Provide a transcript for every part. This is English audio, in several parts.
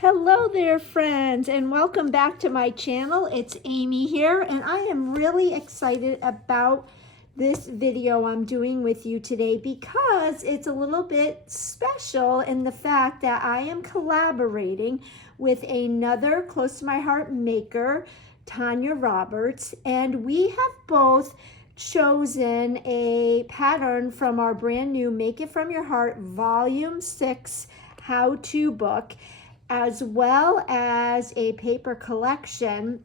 Hello there, friends, and welcome back to my channel. It's Amy here, and I am really excited about this video I'm doing with you today because it's a little bit special in the fact that I am collaborating with another close to my heart maker, Tawnya Roberts, and we have both chosen a pattern from our brand new Make It From Your Heart Volume 6 how-to book, as well as a paper collection,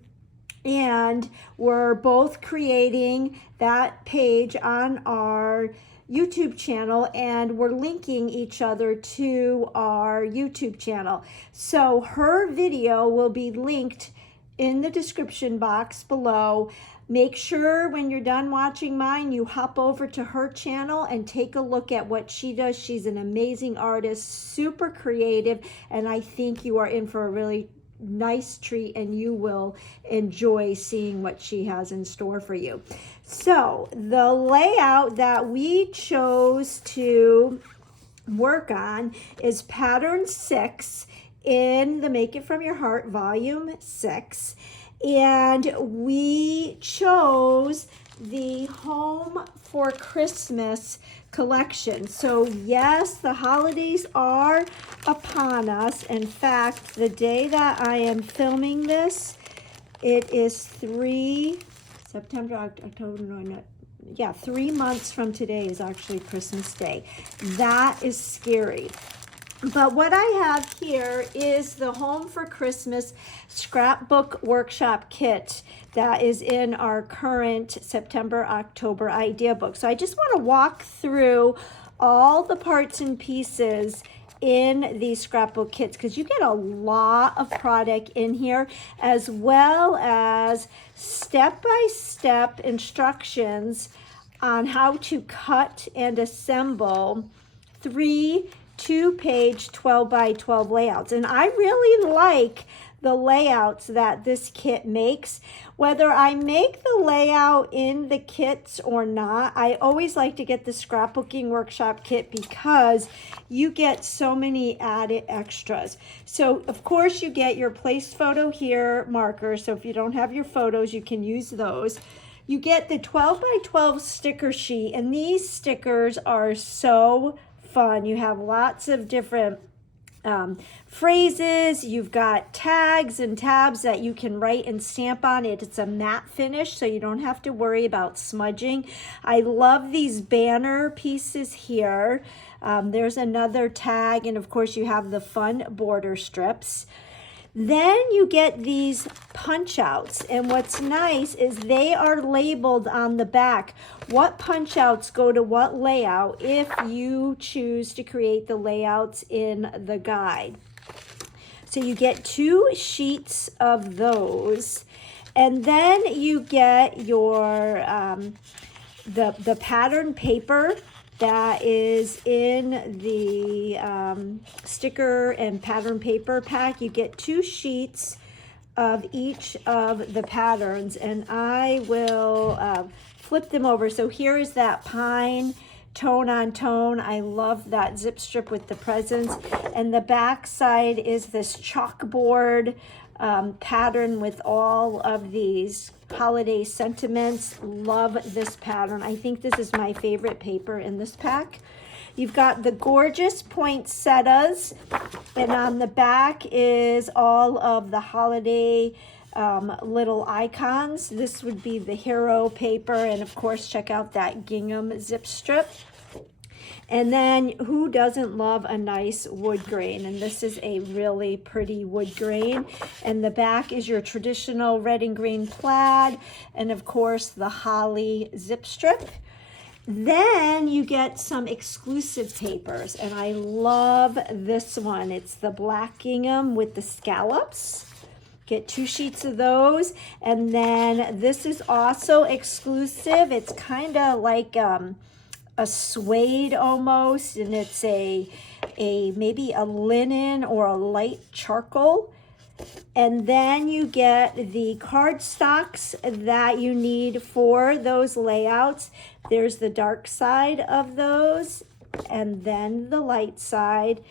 and we're both creating that page on our YouTube channel, and we're linking each other to our YouTube channel. So her video will be linked in the description box below. Make sure when you're done watching mine, you hop over to her channel and take a look at what she does. She's an amazing artist, super creative, and I think you are in for a really nice treat and you will enjoy seeing what she has in store for you. So the layout that we chose to work on is pattern 6 in the Make It From Your Heart Volume 6. And we chose the Home for Christmas collection. So yes, the holidays are upon us. In fact, the day that I am filming this, it is 3 months from today is actually Christmas Day. That is scary. But what I have here is the Home for Christmas Scrapbook Workshop Kit that is in our current September-October idea book. So I just want to walk through all the parts and pieces in these scrapbook kits because you get a lot of product in here, as well as step-by-step instructions on how to cut and assemble 3 2-page 12 by 12 layouts. And I really like the layouts that this kit makes. Whether I make the layout in the kits or not, I always like to get the Scrapbooking Workshop Kit because you get so many added extras. So of course you get your place photo here markers. So if you don't have your photos, you can use those. You get the 12 by 12 sticker sheet, and these stickers are so fun. You have lots of different phrases. You've got tags and tabs that you can write and stamp on it. It's a matte finish, so you don't have to worry about smudging. I love these banner pieces here. There's another tag, and of course you have the fun border strips. Then you get these punch outs, and what's nice is they are labeled on the back what punch outs go to what layout if you choose to create the layouts in the guide. So you get 2 sheets of those, and then you get your the pattern paper that is in the sticker and pattern paper pack. You get 2 sheets of each of the patterns, and I will flip them over. So here is that pine tone on tone. I love that zip strip with the presents, and the back side is this chalkboard pattern with all of these holiday sentiments. Love this pattern. I think this is my favorite paper in this pack. You've got the gorgeous poinsettias, and on the back is all of the holiday little icons. This would be the hero paper, and of course check out that gingham zip strip. And then who doesn't love a nice wood grain? And this is a really pretty wood grain. And the back is your traditional red and green plaid, and of course the holly zip strip. Then you get some exclusive papers, and I love this one. It's the black gingham with the scallops. Get 2 sheets of those. And then this is also exclusive. It's kind of like a suede almost, and it's a maybe a linen or a light charcoal. And then you get the cardstocks that you need for those layouts. There's the dark side of those, and then the light side.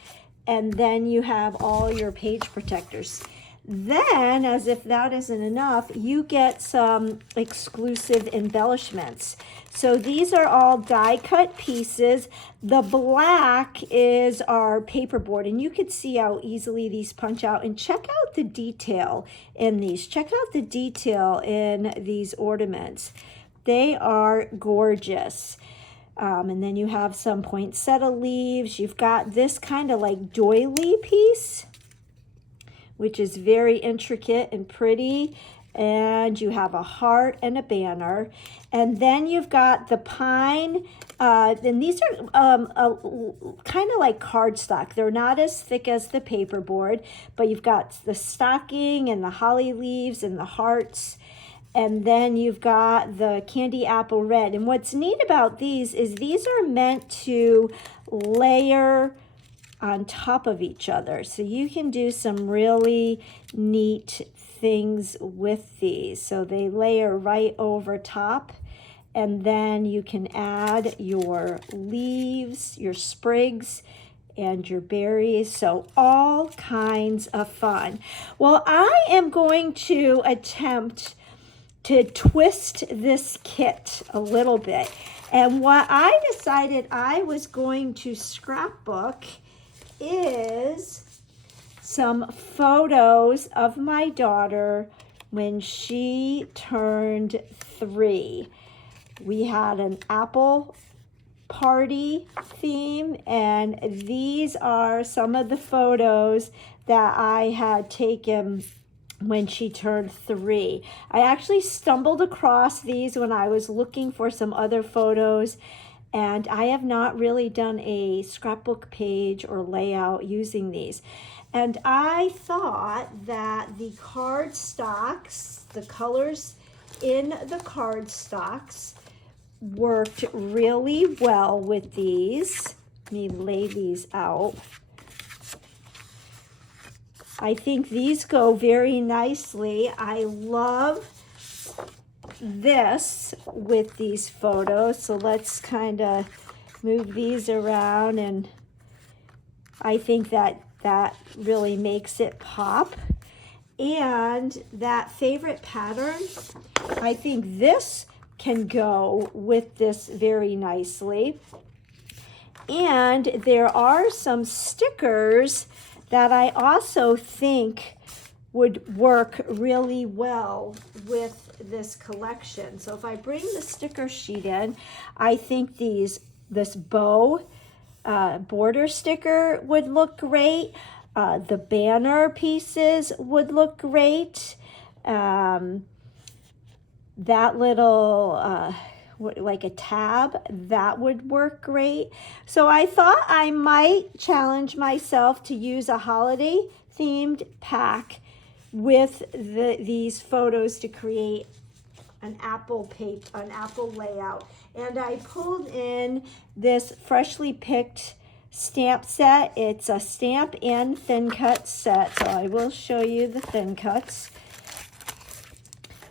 and then you have all your page protectors. Then, as if that isn't enough, you get some exclusive embellishments. So these are all die cut pieces. The black is our paperboard, and you can see how easily these punch out. And check out the detail in these. Check out the detail in these ornaments. They are gorgeous. And then you have some poinsettia leaves. You've got this kind of like doily piece, which is very intricate and pretty. And you have a heart and a banner. And then you've got the pine. And these are kind of like cardstock. They're not as thick as the paperboard, but you've got the stocking and the holly leaves and the hearts. And then you've got the candy apple red. And what's neat about these is these are meant to layer on top of each other. So you can do some really neat things with these. So they layer right over top, and then you can add your leaves, your sprigs, and your berries. So all kinds of fun. Well, I am going to attempt to twist this kit a little bit. And what I decided I was going to scrapbook is some photos of my daughter when she turned 3. We had an apple party theme, and these are some of the photos that I had taken when she turned 3. I actually stumbled across these when I was looking for some other photos, and I have not really done a scrapbook page or layout using these. And I thought that the cardstocks, the colors in the cardstocks, worked really well with these. Let me lay these out. I think these go very nicely. I love this with these photos. So let's kind of move these around, and I think that really makes it pop. And that favorite pattern, I think this can go with this very nicely. And there are some stickers that I also think would work really well with this collection. So if I bring the sticker sheet in, I think this bow border sticker would look great. The banner pieces would look great. That little like a tab, that would work great. So I thought I might challenge myself to use a holiday themed pack with these photos to create an apple layout. And I pulled in this freshly picked stamp set. It's a stamp and thin cut set, so I will show you the thin cuts.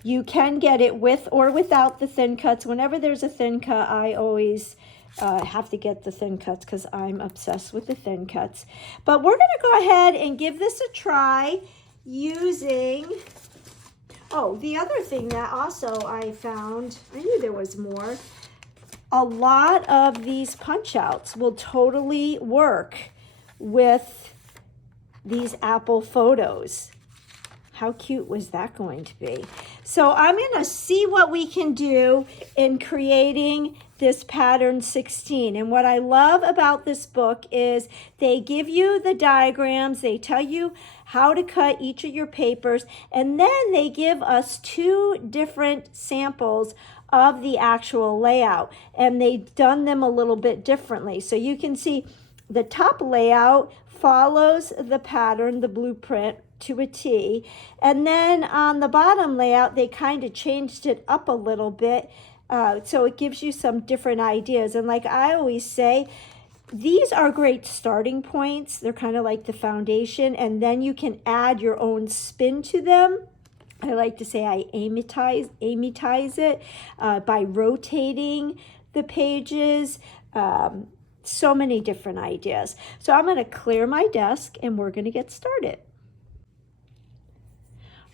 You can get it with or without the thin cuts. Whenever there's a thin cut, I always have to get the thin cuts because I'm obsessed with the thin cuts. But we're going to go ahead and give this a try using, oh, the other thing that also I found, I knew there was more. A lot of these punch outs will totally work with these apple photos. How cute was that going to be? So I'm going to see what we can do in creating this pattern 16. And what I love about this book is they give you the diagrams, they tell you how to cut each of your papers, and then they give us 2 different samples of the actual layout, and they've done them a little bit differently. So you can see the top layout follows the pattern, the blueprint, to a T, and then on the bottom layout they kind of changed it up a little bit, so it gives you some different ideas. And like I always say, these are great starting points. They're kind of like the foundation, and then you can add your own spin to them. I like to say I amitize it by rotating the pages. so many different ideas. So I'm going to clear my desk and we're going to get started.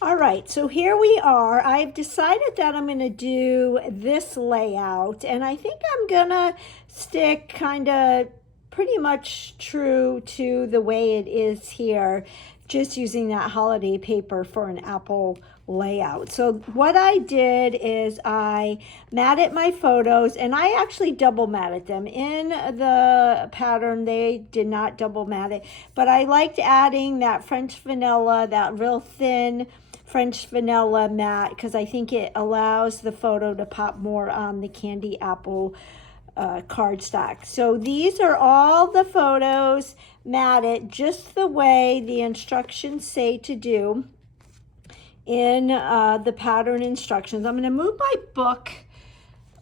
All right, so here we are. I've decided that I'm going to do this layout, and I think I'm going to stick kind of pretty much true to the way it is here, just using that holiday paper for an apple layout. So what I did is I matted my photos, and I actually double matted them. In the pattern, they did not double mat it, but I liked adding that French vanilla, that real thin French vanilla matte, because I think it allows the photo to pop more on the candy apple cardstock. So these are all the photos matted just the way the instructions say to do in the pattern instructions. I'm going to move my book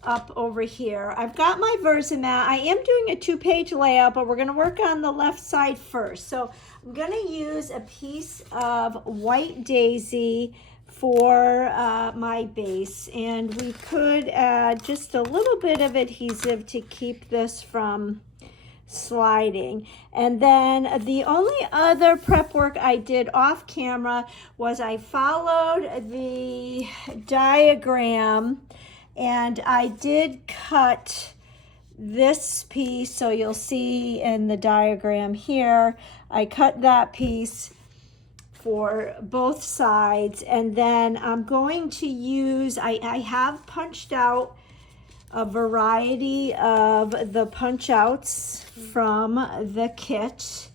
up over here. I've got my Versamat. I am doing a 2-page layout, but we're going to work on the left side first. So I'm going to use a piece of white daisy for my base, and we could add just a little bit of adhesive to keep this from sliding. And then the only other prep work I did off camera was I followed the diagram, and I did cut this piece. So you'll see in the diagram here, I cut that piece for both sides. And then I'm going to use, I have punched out a variety of the punch outs from the kit.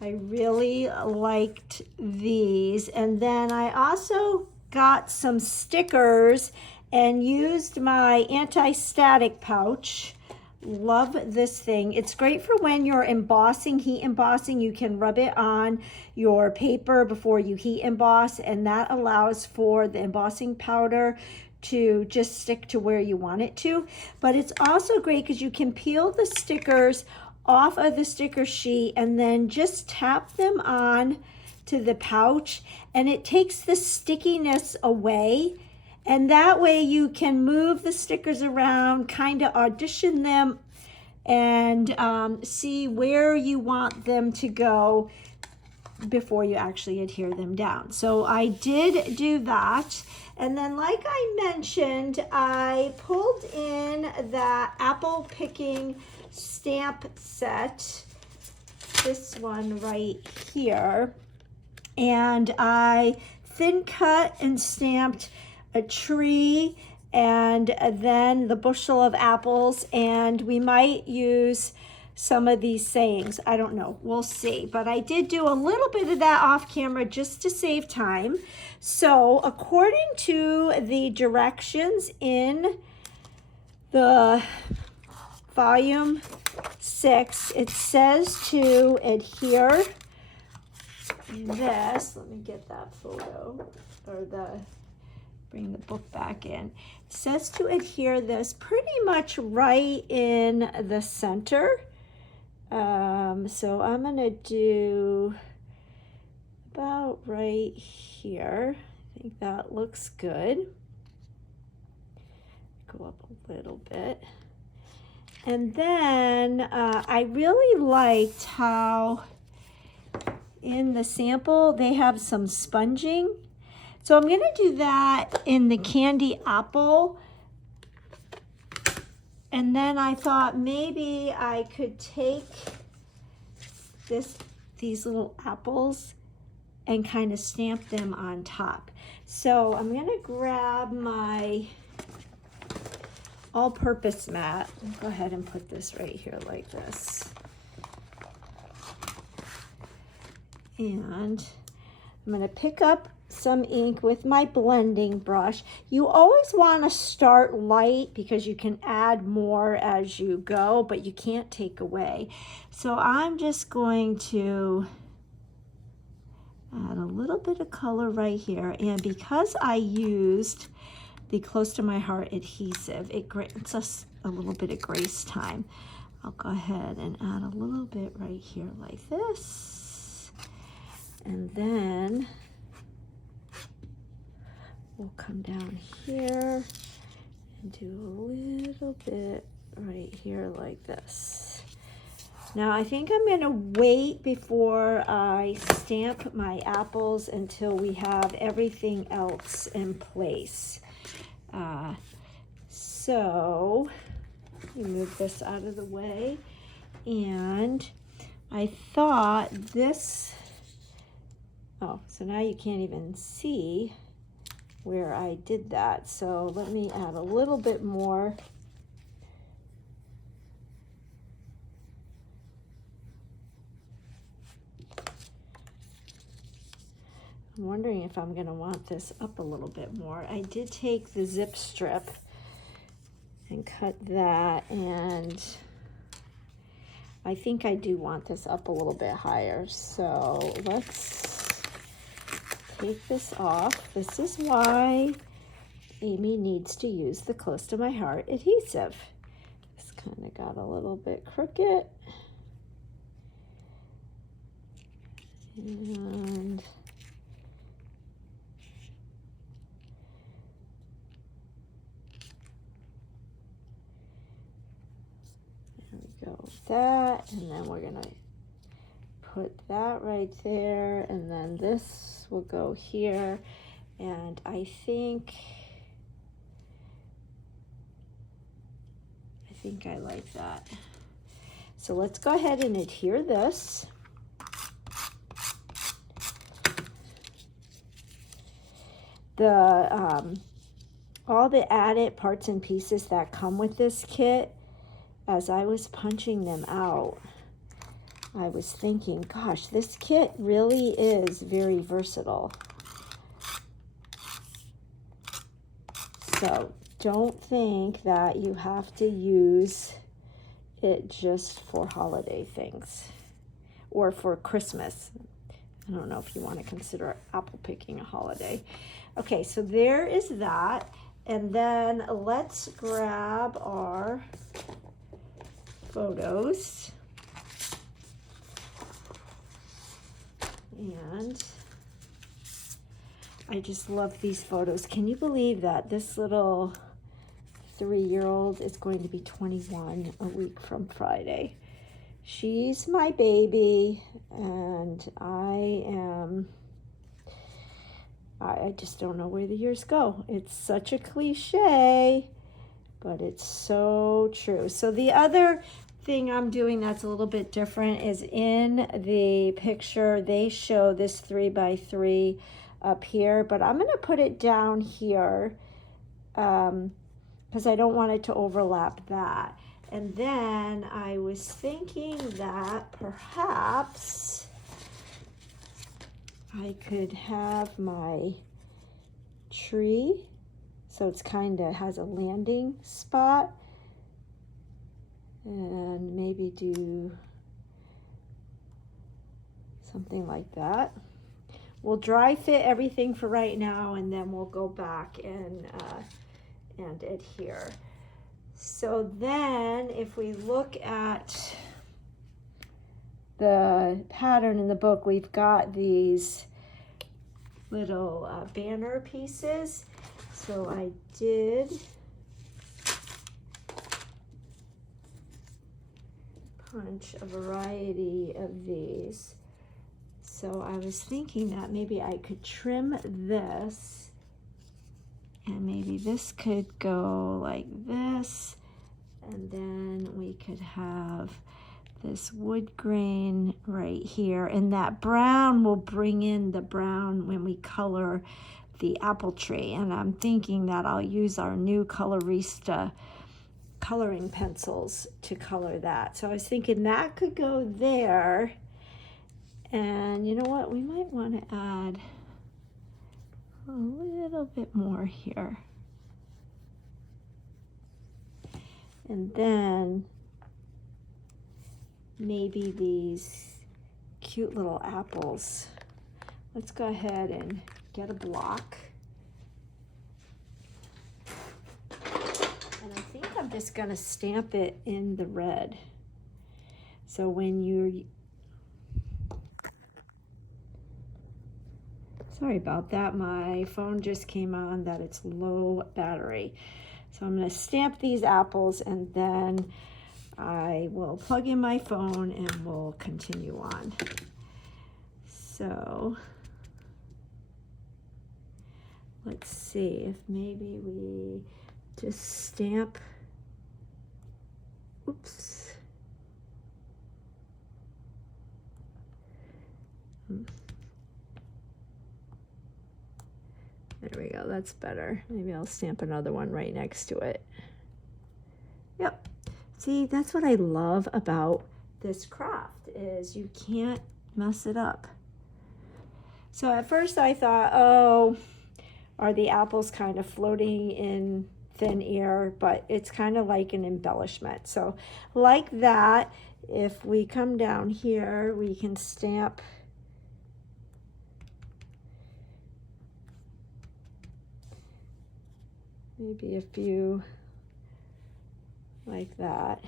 I really liked these. And then I also got some stickers and used my anti-static pouch. Love this thing. It's great for when you're embossing, heat embossing. You can rub it on your paper before you heat emboss, and that allows for the embossing powder to just stick to where you want it to. But it's also great because you can peel the stickers off of the sticker sheet and then just tap them on to the pouch, and it takes the stickiness away. And that way you can move the stickers around, kind of audition them, and see where you want them to go before you actually adhere them down. So I did do that. And then, like I mentioned, I pulled in that apple picking stamp set, this one right here, and I thin cut and stamped a tree and then the bushel of apples, and we might use some of these sayings. I don't know, we'll see. But I did do a little bit of that off camera just to save time. So according to the directions in the volume 6, it says to adhere this. Let me get that photo, or bring the book back in. It says to adhere this pretty much right in the center. So I'm gonna do about right here. I think that looks good. Go up a little bit. And then I really liked how in the sample they have some sponging. So I'm going to do that in the candy apple. And then I thought maybe I could take these little apples and kind of stamp them on top. So I'm going to grab my all-purpose mat. Go ahead and put this right here like this. And I'm going to pick up some ink with my blending brush. You always want to start light because you can add more as you go, but you can't take away. So I'm just going to add a little bit of color right here. And because I used the Close to My Heart adhesive, it grants us a little bit of grace time. I'll go ahead and add a little bit right here like this. And then we'll come down here and do a little bit right here like this. Now I think I'm gonna wait before I stamp my apples until we have everything else in place. So let me move this out of the way. And I thought this, oh, so now you can't even see where I did that. So let me add a little bit more. I'm wondering if I'm gonna want this up a little bit more. I did take the zip strip and cut that, and I think I do want this up a little bit higher. So let's take this off. This is why Amy needs to use the Close to My Heart adhesive. This kind of got a little bit crooked. And there we go with that. And then we're gonna put that right there, and then this will go here. And I think I like that. So let's go ahead and adhere this. All the added parts and pieces that come with this kit, as I was punching them out, I was thinking, gosh, this kit really is very versatile. So don't think that you have to use it just for holiday things or for Christmas. I don't know if you want to consider apple picking a holiday. Okay, so there is that. And then let's grab our photos. And I just love these photos. Can you believe that this little 3-year-old is going to be 21 a week from Friday? She's my baby, and I just don't know where the years go. It's such a cliche, but it's so true. So the other thing I'm doing that's a little bit different is in the picture, they show this 3x3 up here, but I'm gonna put it down here because I don't want it to overlap that. And then I was thinking that perhaps I could have my tree, so it's kind of has a landing spot, and maybe do something like that. We'll dry fit everything for right now, and then we'll go back and adhere. So then if we look at the pattern in the book, we've got these little banner pieces. So I did punch a variety of these. So I was thinking that maybe I could trim this, and maybe this could go like this, and then we could have this wood grain right here, and that brown will bring in the brown when we color the apple tree. And I'm thinking that I'll use our new Colorista coloring pencils to color that. So I was thinking that could go there. And you know what, we might want to add a little bit more here. And then maybe these cute little apples. Let's go ahead and get a block. And I think I'm just gonna stamp it in the red. So when you're, sorry about that, my phone just came on that it's low battery. So I'm gonna stamp these apples, and then I will plug in my phone and we'll continue on. So let's see if maybe we just stamp, oops. There we go, that's better. Maybe I'll stamp another one right next to it. Yep, see, that's what I love about this craft, is you can't mess it up. So at first I thought, oh, are the apples kind of floating in thin air? But it's kind of like an embellishment. So like that, if we come down here, we can stamp maybe a few like that.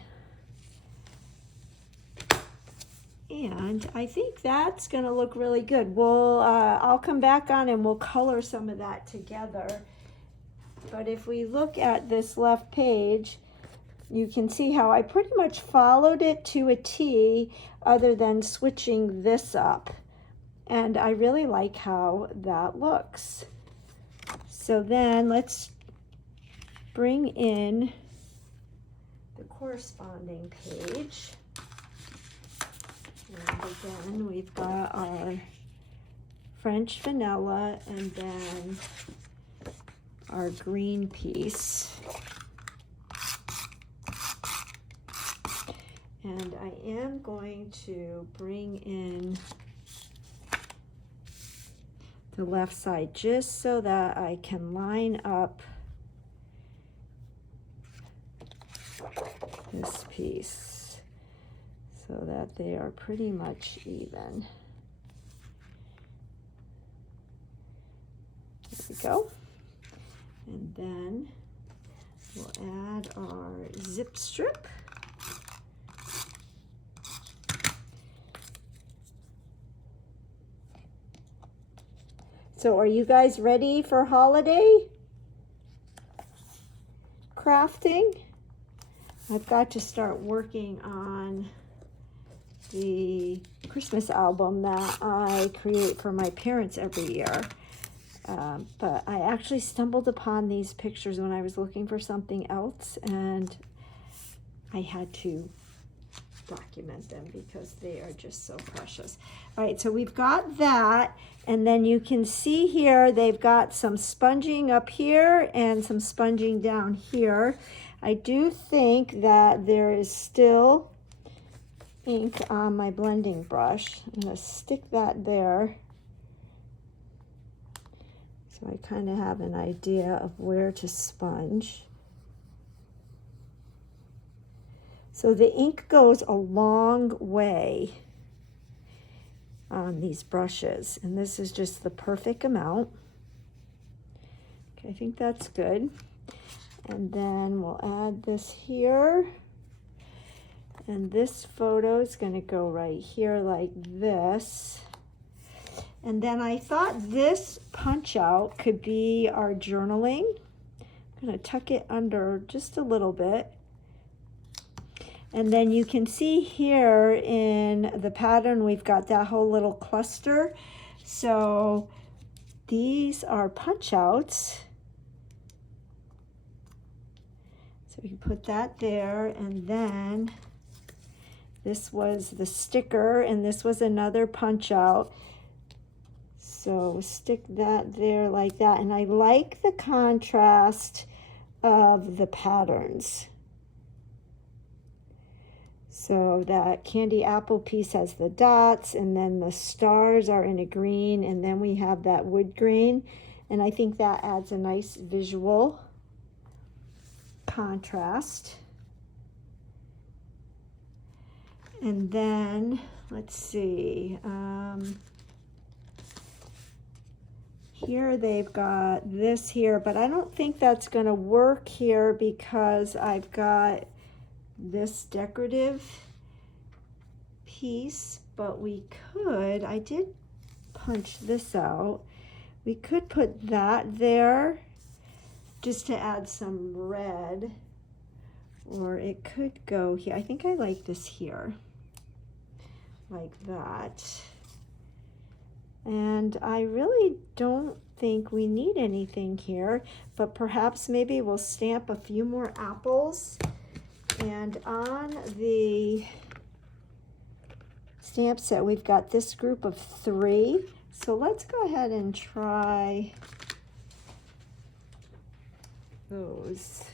And I think that's going to look really good. I'll come back on and we'll color some of that together. But if we look at this left page, you can see how I pretty much followed it to a T, other than switching this up. And I really like how that looks. So then let's bring in the corresponding page. And again, we've got our French vanilla and then our green piece. And I am going to bring in the left side just so that I can line up this piece so that they are pretty much even. There we go. And then we'll add our zip strip. So are you guys ready for holiday crafting? I've got to start working on the Christmas album that I create for my parents every year. But I actually stumbled upon these pictures when I was looking for something else, and I had to document them because they are just so precious. All right, so we've got that, and then you can see here they've got some sponging up here and some sponging down here. I do think that there is still ink on my blending brush. I'm going to stick that there so I kind of have an idea of where to sponge. So the ink goes a long way on these brushes, and this is just the perfect amount. Okay, I think that's good. And then we'll add this here. And this photo is going to go right here like this. And then I thought this punch out could be our journaling. I'm going to tuck it under just a little bit. And then you can see here in the pattern, we've got that whole little cluster. So these are punch outs. So we can put that there, and then this was the sticker, and this was another punch out. So stick that there like that. And I like the contrast of the patterns. So that candy apple piece has the dots, and then the stars are in a green, and then we have that wood grain. And I think that adds a nice visual contrast. And then let's see, here they've got this here, but I don't think that's going to work here because I've got this decorative piece. But we could, I did punch this out, we could put that there just to add some red, or it could go here. I think I like this here, like that. And I really don't think we need anything here, but perhaps maybe we'll stamp a few more apples. And on the stamp set, we've got this group of 3. So let's go ahead and try those.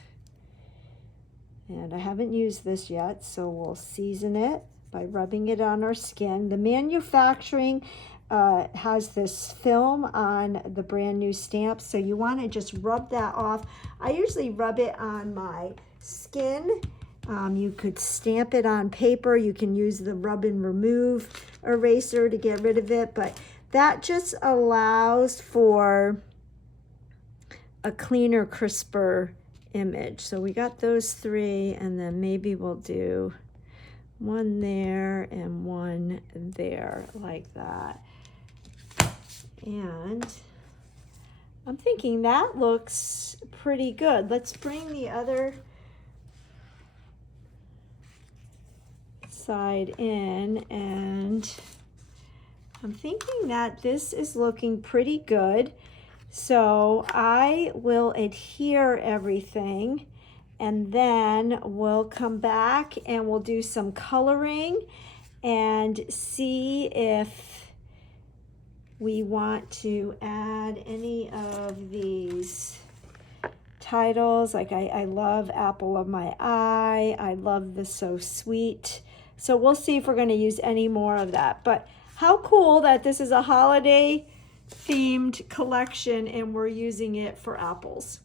And I haven't used this yet, so we'll season it by rubbing it on our skin. The manufacturing has this film on the brand new stamp, so you want to just rub that off. I usually rub it on my skin. You could stamp it on paper. You can use the rub and remove eraser to get rid of it, but that just allows for a cleaner, crisper image. So we got those 3, and then maybe we'll do one there and one there, like that. And I'm thinking that looks pretty good. Let's bring the other side in, and I'm thinking that this is looking pretty good. So I will adhere everything, and then we'll come back and we'll do some coloring and see if we want to add any of these titles. Like I love Apple of My Eye. I love the So Sweet. So we'll see if we're going to use any more of that. But how cool that this is a holiday themed collection and we're using it for apples.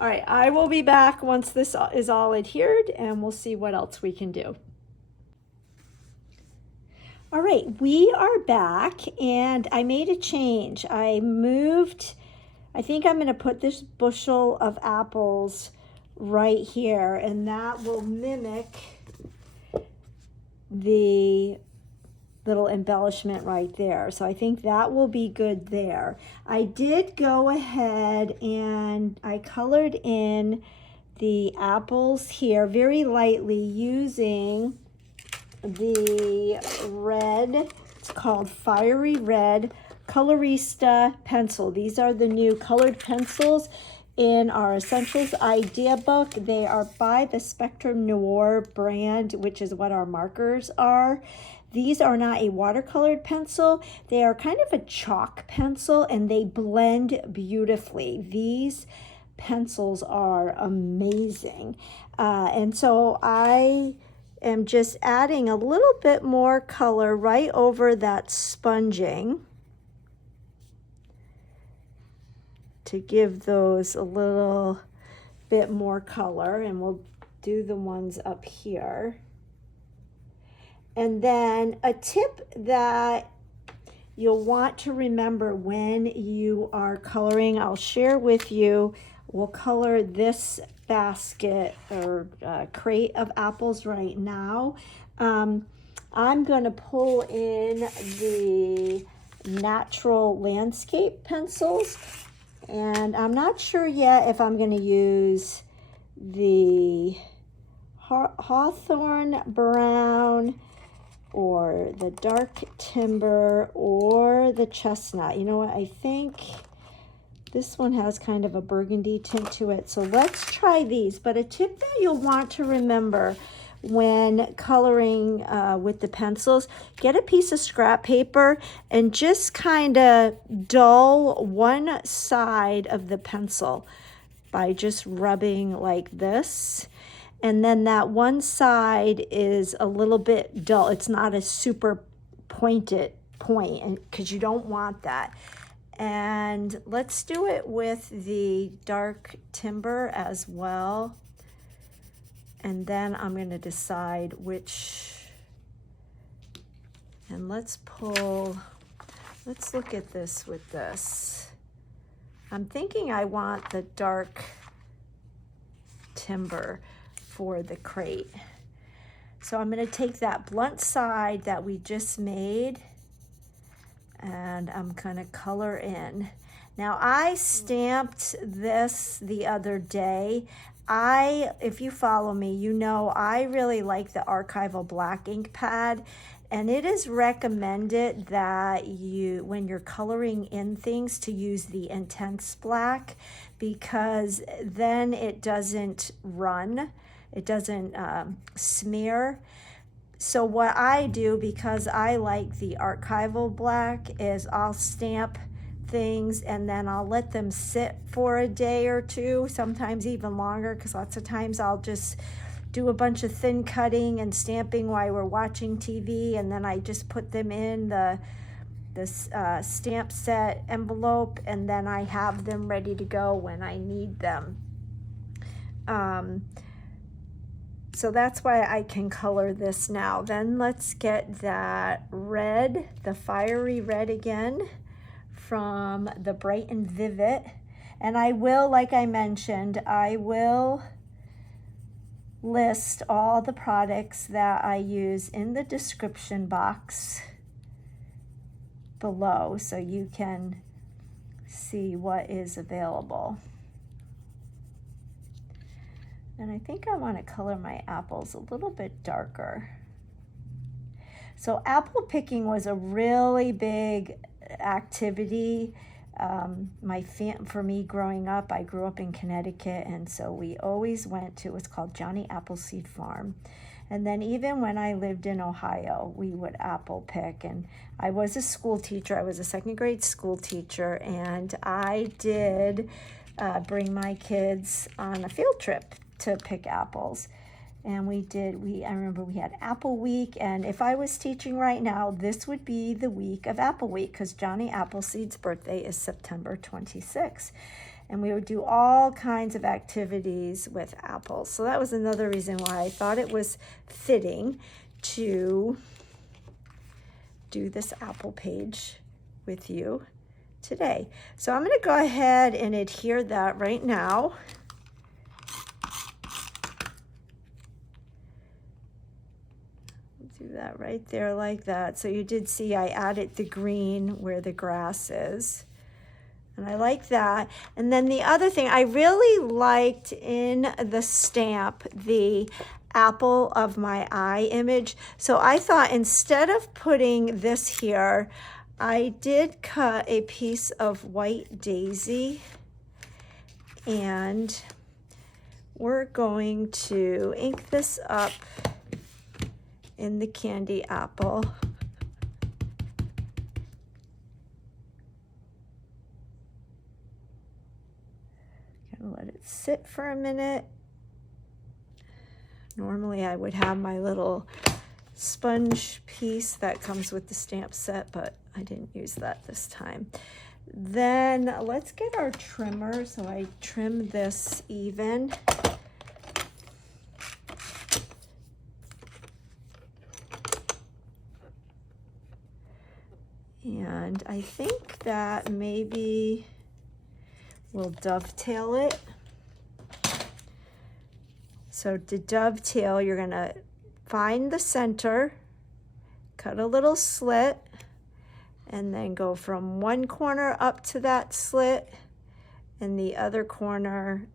All right, I will be back once this is all adhered, and we'll see what else we can do. All right, we are back, and I made a change. I moved, I think I'm going to put this bushel of apples right here, and that will mimic the little embellishment right there. So I think that will be good there. I did go ahead and I colored in the apples here very lightly using the red, it's called Fiery Red Colorista Pencil. These are the new colored pencils in our Essentials Idea Book. They are by the Spectrum Noir brand, which is what our markers are. These are not a watercolored pencil. They are kind of a chalk pencil, and they blend beautifully. These pencils are amazing. And so I am just adding a little bit more color right over that sponging to give those a little bit more color, and we'll do the ones up here. And then a tip that you'll want to remember when you are coloring, I'll share with you. We'll color this basket or crate of apples right now. I'm going to pull in the Natural Landscape pencils, and I'm not sure yet if I'm going to use the Hawthorne Brown or the Dark Timber or the Chestnut. You know what, I think this one has kind of a burgundy tint to it. So let's try these. But a tip that you'll want to remember when coloring with the pencils, get a piece of scrap paper and just kind of dull one side of the pencil by just rubbing like this. And then that one side is a little bit dull. It's not a super pointed point, and because you don't want that. And let's do it with the Dark Timber as well. And then I'm going to decide which, and let's look at this with this. I'm thinking I want the Dark Timber for the crate. So I'm going to take that blunt side that we just made, and I'm going to color in. Now I stamped this the other day. if you follow me, you know I really like the Archival Black Ink Pad, and it is recommended that when you're coloring in things, to use the intense black, because then it doesn't run, it doesn't smear. So what I do, because I like the Archival Black, is I'll stamp things and then I'll let them sit for a day or two, sometimes even longer, because lots of times I'll just do a bunch of thin cutting and stamping while we're watching TV, and then I just put them in the stamp set envelope, and then I have them ready to go when I need them. So that's why I can color this now. Then let's get that red, the fiery red again, from the Bright and Vivid. And I will, like I mentioned, I will list all the products that I use in the description box below, so you can see what is available. And I think I want to color my apples a little bit darker. So apple picking was a really big activity. For me growing up, I grew up in Connecticut, and so we always went to what's called Johnny Appleseed Farm. And then even when I lived in Ohio, we would apple pick. And I was a school teacher. I was a second grade school teacher, and I did bring my kids on a field trip to pick apples. And I remember we had Apple Week, and if I was teaching right now, this would be the week of Apple Week, because Johnny Appleseed's birthday is September 26th. And we would do all kinds of activities with apples. So that was another reason why I thought it was fitting to do this apple page with you today. So I'm going to go ahead and adhere that right now. Do that right there like that. So you did see I added the green where the grass is. And I like that. And then the other thing, I really liked in the stamp the apple of my eye image. So I thought instead of putting this here, I did cut a piece of white daisy, and we're going to ink this up in the candy apple. Gonna let it sit for a minute. Normally I would have my little sponge piece that comes with the stamp set, but I didn't use that this time. Then let's get our trimmer. So I trim this even. And I think that maybe we'll dovetail it. So to dovetail, you're gonna find the center, cut a little slit, and then go from one corner up to that slit and the other corner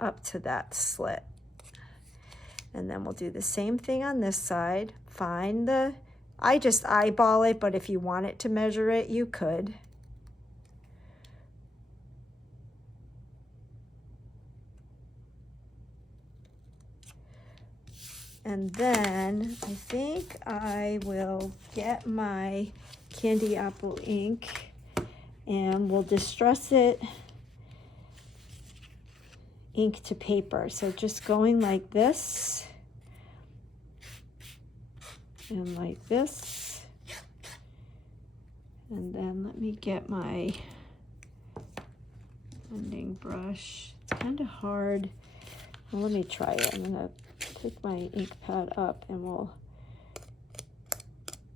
up to that slit. And then we'll do the same thing on this side. I just eyeball it, but if you wanted to measure it, you could. And then I think I will get my candy apple ink and we'll distress it ink to paper. So just going like this and like this. And then let me get my blending brush. It's kind of hard. Well, let me try it. I'm gonna take my ink pad up and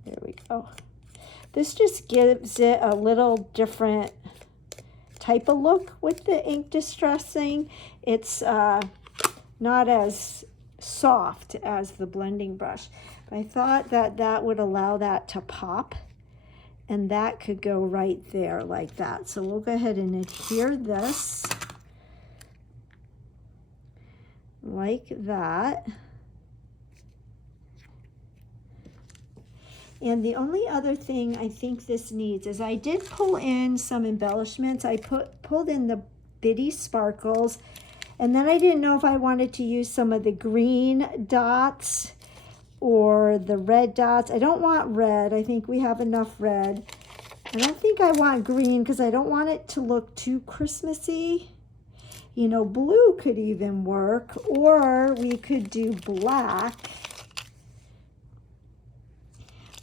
there we go. This just gives it a little different type of look with the ink distressing. It's not as soft as the blending brush. But I thought that that would allow that to pop, and that could go right there like that. So we'll go ahead and adhere this. like that. And the only other thing I think this needs is I did pull in some embellishments. I pulled in the bitty sparkles, and then I didn't know if I wanted to use some of the green dots or the red dots. I don't want red. I think we have enough red. I don't think I want green because I don't want it to look too Christmassy. You know, blue could even work, or we could do black.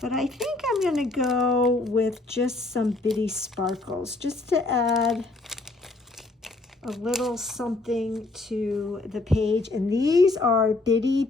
But I think I'm gonna go with just some bitty sparkles, just to add a little something to the page. And these are bitty,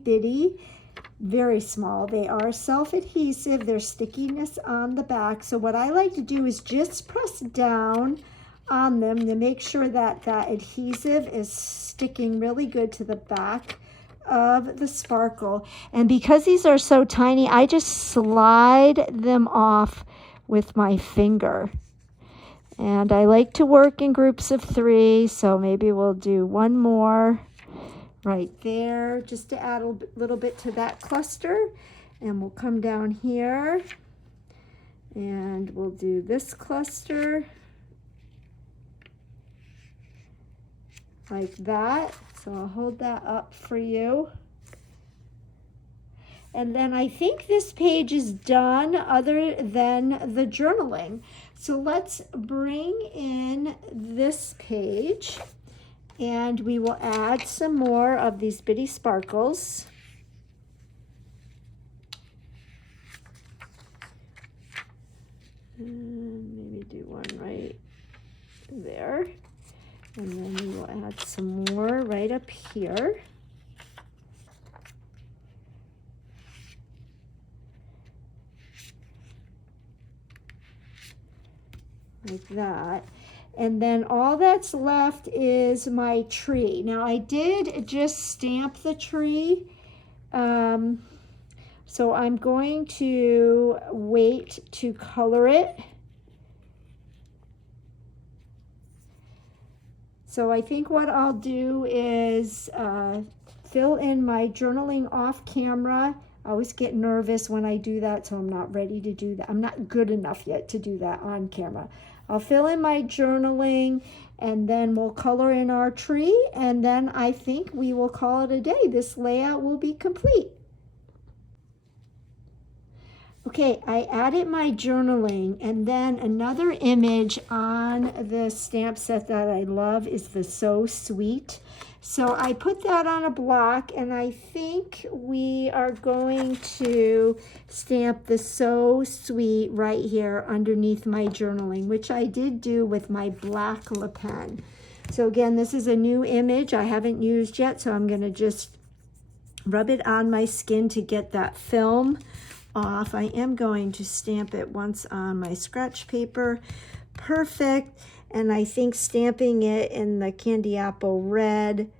very small. They are self-adhesive. There's stickiness on the back. So what I like to do is just press down on them to make sure that that adhesive is sticking really good to the back of the sparkle. And because these are so tiny, I just slide them off with my finger. And I like to work in groups of 3, so maybe we'll do one more right there just to add a little bit to that cluster. And we'll come down here and we'll do this cluster like that. So I'll hold that up for you. And then I think this page is done other than the journaling. So let's bring in this page and we will add some more of these bitty sparkles. And maybe do one right there. And then we will add some more right up here. Like that. And then all that's left is my tree. Now I did just stamp the tree. So I'm going to wait to color it. So I think what I'll do is fill in my journaling off camera. I always get nervous when I do that, so I'm not ready to do that. I'm not good enough yet to do that on camera. I'll fill in my journaling and then we'll color in our tree, and then I think we will call it a day. This layout will be complete. Okay, I added my journaling, and then another image on the stamp set that I love is the So Sweet. So I put that on a block, and I think we are going to stamp the So Sweet right here underneath my journaling, which I did do with my black LePen. So again, this is a new image I haven't used yet, so I'm going to just rub it on my skin to get that film off. I am going to stamp it once on my scratch paper. Perfect. And I think stamping it in the candy apple red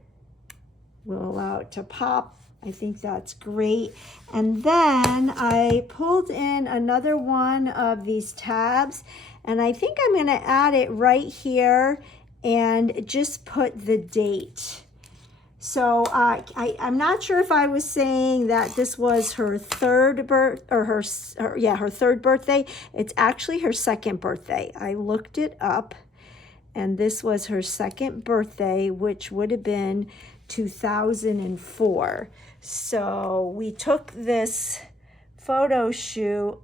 will allow it to pop. I think that's great. And then I pulled in another one of these tabs, and I think I'm going to add it right here and just put the date. So I'm not sure if I was saying that this was her third her third birthday. It's actually her second birthday. I looked it up, and this was her second birthday, which would have been 2004. So we took this photo shoot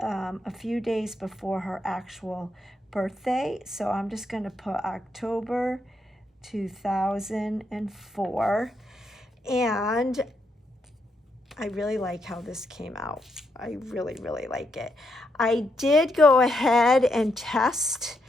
a few days before her actual birthday. So I'm just going to put October 2004, and I really like how this came out. I really like it. I did go ahead and test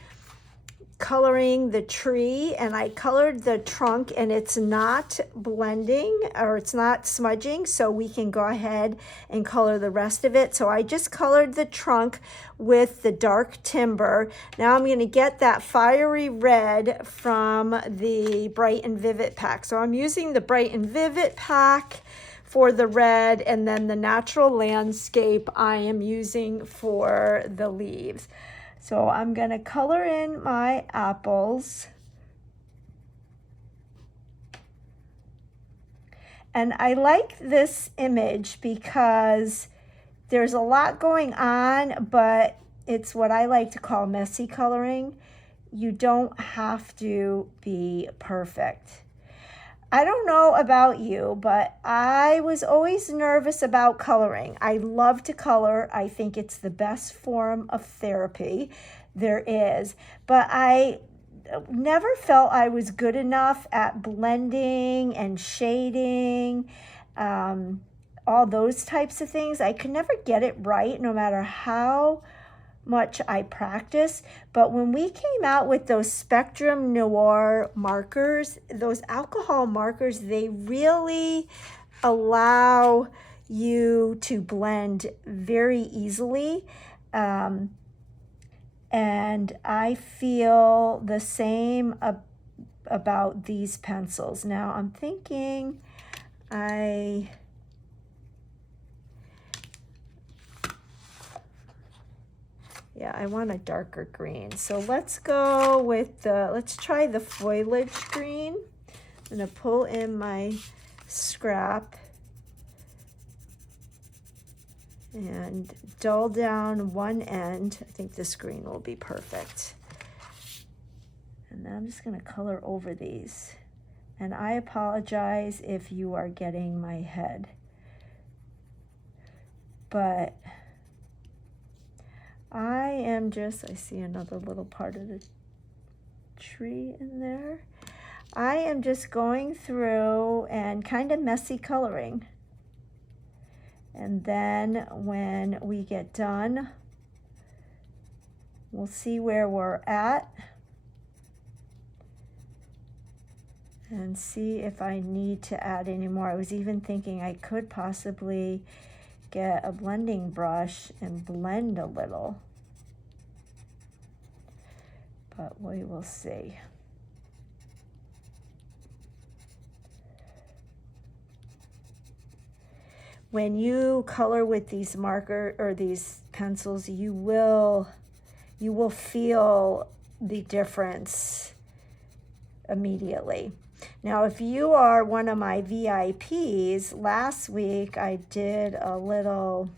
coloring the tree, and I colored the trunk, and it's not blending or it's not smudging, so we can go ahead and color the rest of it. So I just colored the trunk with the dark timber. Now I'm going to get that fiery red from the Bright and Vivid pack. So I'm using the Bright and Vivid pack for the red, and then the Natural Landscape I am using for the leaves. So I'm going to color in my apples. And I like this image because there's a lot going on, but it's what I like to call messy coloring. You don't have to be perfect. I don't know about you, but I was always nervous about coloring. I love to color. I think it's the best form of therapy there is, but I never felt I was good enough at blending and shading, all those types of things. I could never get it right no matter how much I practice. But when we came out with those Spectrum Noir markers, those alcohol markers, they really allow you to blend very easily. And I feel the same about these pencils. Now I'm thinking I want a darker green. So let's go with let's try the foliage green. I'm gonna pull in my scrap and dull down one end. I think this green will be perfect. And then I'm just gonna color over these. And I apologize if you are getting my head, but I see another little part of the tree in there. I am just going through and kind of messy coloring. And then when we get done, we'll see where we're at and see if I need to add any more. I was even thinking I could possibly get a blending brush and blend a little, but we will see. When you color with these marker or these pencils, you will feel the difference immediately. Now, if you are one of my VIPs, last week I did a little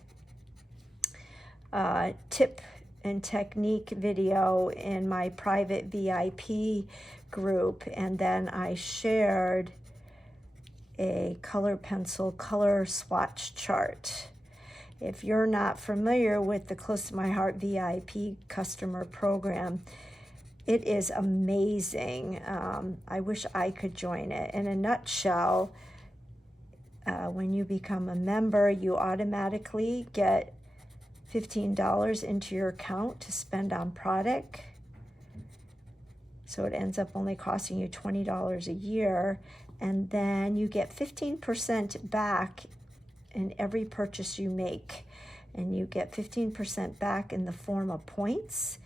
tip and technique video in my private VIP group, and then I shared a color pencil color swatch chart. If you're not familiar with the Close to My Heart VIP customer program, it is amazing. I wish I could join it. In a nutshell, when you become a member, you automatically get $15 into your account to spend on product. So it ends up only costing you $20 a year. And then you get 15% back in every purchase you make. And you get 15% back in the form of points.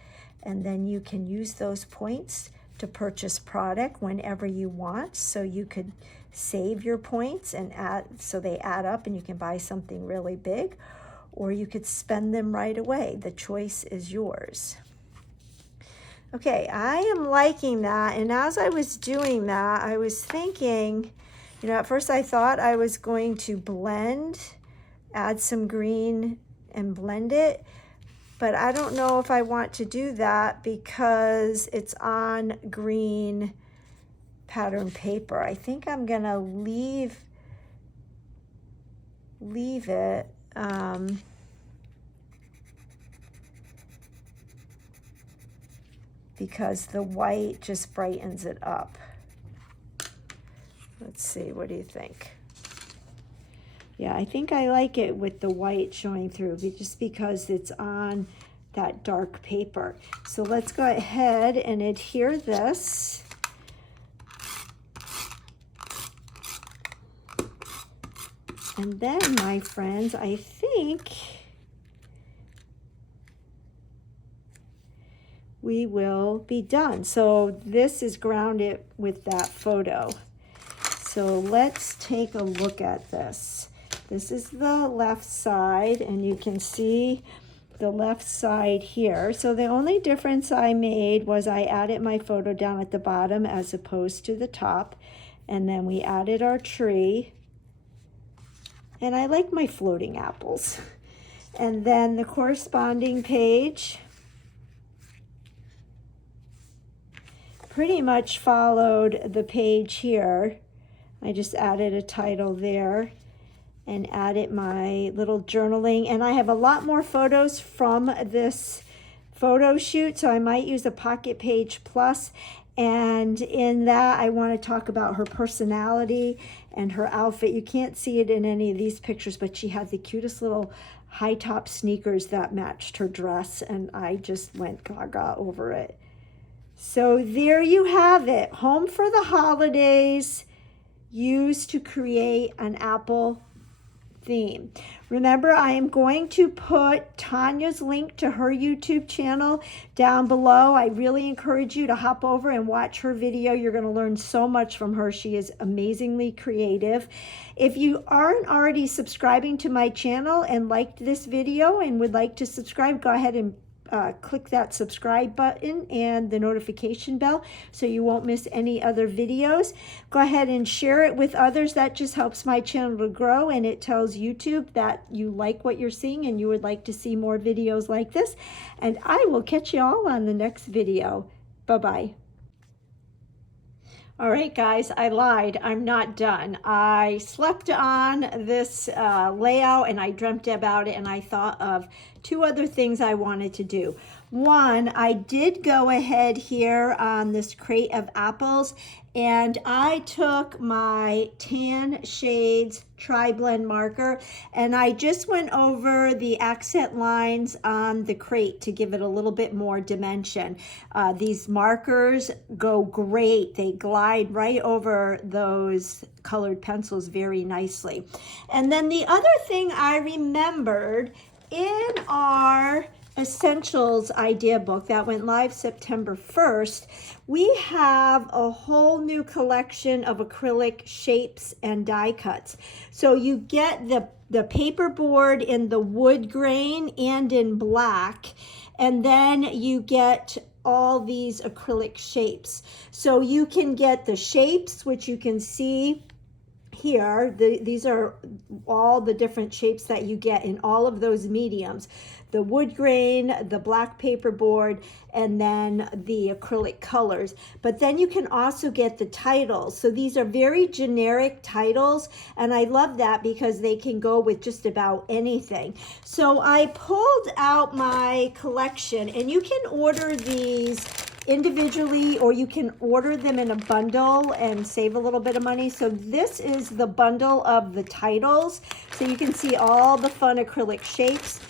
And then you can use those points to purchase product whenever you want. So you could save your points and so they add up and you can buy something really big, or you could spend them right away. The choice is yours. Okay, I am liking that, and as I was doing that, I was thinking, at first I thought I was going to add some green and blend it, but I don't know if I want to do that because it's on green pattern paper. I think I'm gonna leave it. Because the white just brightens it up. Let's see, what do you think? Yeah, I think I like it with the white showing through, just because it's on that dark paper. So let's go ahead and adhere this. And then, my friends, I think we will be done. So this is grounded with that photo. So let's take a look at this. This is the left side, and you can see the left side here. So the only difference I made was I added my photo down at the bottom as opposed to the top, and then we added our tree And I like my floating apples. And then the corresponding page pretty much followed the page here. I just added a title there and added my little journaling. And I have a lot more photos from this photo shoot, so I might use a Pocket Page Plus. And in that, I want to talk about her personality and her outfit. You can't see it in any of these pictures, but she had the cutest little high top sneakers that matched her dress, and I just went gaga over it. So there you have it. Home for the holidays, used to create an apple theme. Remember, I am going to put Tanya's link to her YouTube channel down below. I really encourage you to hop over and watch her video. You're going to learn so much from her. She is amazingly creative. If you aren't already subscribing to my channel and liked this video and would like to subscribe, go ahead and click that subscribe button and the notification bell so you won't miss any other videos. Go ahead and share it with others. That just helps my channel to grow, and it tells YouTube that you like what you're seeing and you would like to see more videos like this. And I will catch you all on the next video. Bye-bye. All right, guys, I lied. I'm not done. I slept on this layout and I dreamt about it, and I thought of two other things I wanted to do. One, I did go ahead here on this crate of apples and I took my Tan Shades Tri-Blend marker and I just went over the accent lines on the crate to give it a little bit more dimension. These markers go great. They glide right over those colored pencils very nicely. And then the other thing I remembered, in our Essentials idea book that went live September 1st, we have a whole new collection of acrylic shapes and die cuts. So you get the paper board in the wood grain and in black, and then you get all these acrylic shapes. So you can get the shapes, which you can see here. These are all the different shapes that you get in all of those mediums: the wood grain, the black paperboard, and then the acrylic colors. But then you can also get the titles. So these are very generic titles, and I love that because they can go with just about anything. So I pulled out my collection, and you can order these individually or you can order them in a bundle and save a little bit of money. So this is the bundle of the titles, so you can see all the fun acrylic shapes.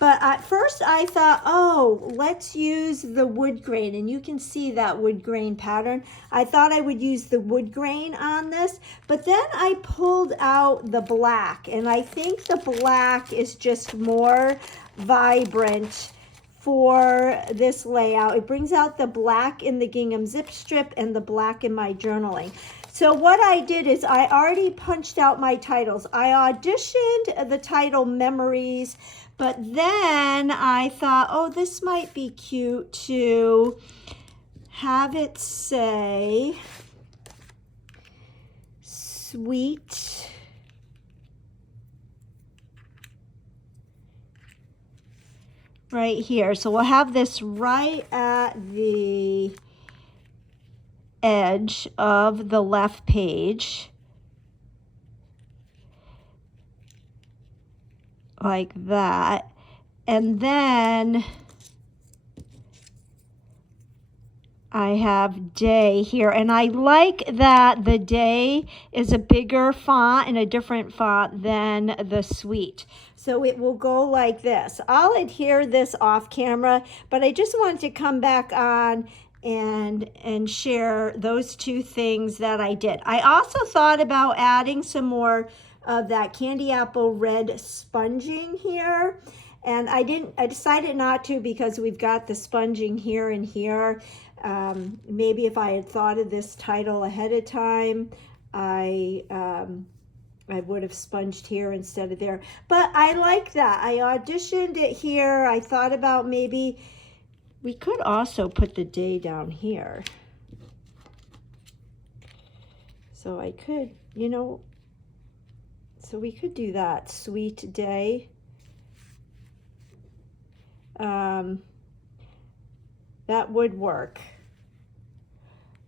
But at first I thought, oh, let's use the wood grain, and you can see that wood grain pattern. I thought I would use the wood grain on this, but then I pulled out the black, and I think the black is just more vibrant for this layout. It brings out the black in the gingham zip strip and the black in my journaling. So what I did is I already punched out my titles. I auditioned the title Memories, but then I thought, oh, this might be cute to have it say Sweet right here. So we'll have this right at the edge of the left page, like that. And then I have day here, and I like that the day is a bigger font and a different font than the sweet. So it will go like this. I'll adhere this off camera, but I just wanted to come back on and share those two things that I did. I also thought about adding some more of that candy apple red sponging here, and I decided not to because we've got the sponging here and here. Maybe if I had thought of this title ahead of time, I would have sponged here instead of there. But I like that. I auditioned it here. I thought about maybe we could also put the day down here. So I could, you know, So we could do that, sweet day. That would work.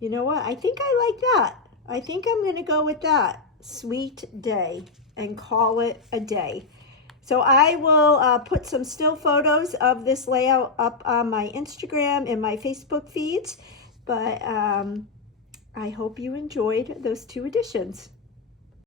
You know what? I think I like that. I think I'm going to go with that, sweet day, and call it a day. So I will put some still photos of this layout up on my Instagram and my Facebook feeds, but I hope you enjoyed those 2 editions.